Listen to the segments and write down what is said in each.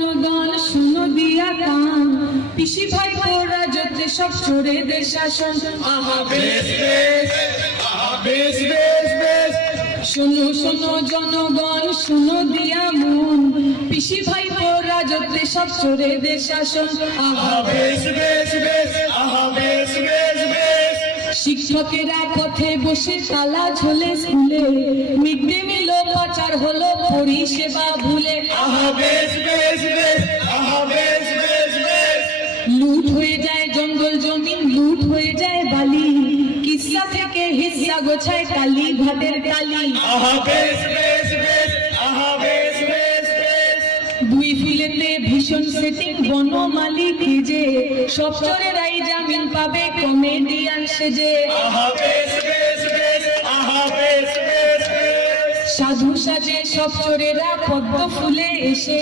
জনগণ শুনো দিয়া কান, পিসি ভাই পোরা যতে সব চোরেদের শাসন। আহা বেশ বেশ, আহা বেশ বেশ বেশ। শোনো শোনো জনগণ শুনো দিয়া মন, পিসি ভাই পোরা যতে সব চোরেদের শাসন। আহা বেশ বেশ বেশ, আহা বেশ বেশ বেশ। শিক্ষকেরা পথে বসে তালা ঝোলে স্কুলে, মিড ডে মিল পাচার হলো পরিষেবা ভুলে। আহা বেশ বেশ বেশ, আহা বেশ বেশ বেশ। লুট হয়ে যায় জঙ্গল জমিন, লুট হয়ে যায় বালি, কিসা থেকে হিস্সা গোছায় কালী ঘাটের কালি। আহা বেশ বেশ বেশ, আহা বেশ বেশ বেশ। দুই ফিলেতে ভীষণ সেটিং বনমালী ভিজে, সব চোরেরাই জামিন পাবে কমেডিয়ান সেজে। আহা বেশ বেশ বেশ, আহা বেশ বেশ বেশ। সাধু সাজে সব চোরেরা পদ্ম ফুলে এসে,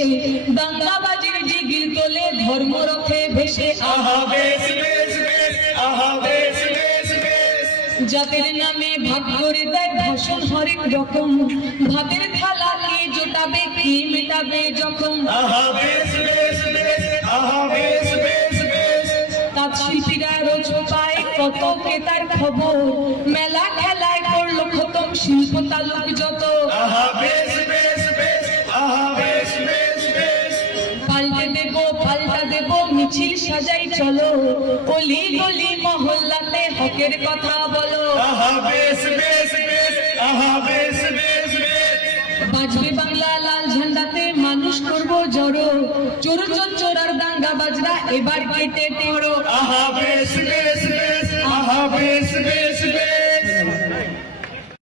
দাঙ্গাবাজির জিগির তোলে ধর্মরথে ভেসে। আহা বেশ বেশ বেশ, আহা বেশ বেশ বেশ। জাতের নামে ভাগ করে দেয় ভাষণ হরেক রকম, ভাতের থালা কে জোটাবে কে মেটাবে যখন। আহা বেশ বেশ বেশ, আহা বেশ বেশ বেশ। তাঁত শিল্পীরা রোজ পায় কত ক্রেতার খবর, মেলা খেলায় করলো খতম শিল্প তালুক যত। আহা বেশ বেশ বেশ, আহা বেশ বেশ বেশ। পাল্টে দেব পাল্টা দেব মিছিল সাজাই চলো, অলি গলি মহল্লাতে হকের কথা বলো। আহা বেশ বেশ বেশ, আহা বেশ বেশ বেশ। বাজবে বাংলা লাল ঝান্ডাতে মানুষ করব জড়ো, চোর চোর চোরার দাঙ্গা বাজরা এবার কেটে পড়ো। আহা বেশ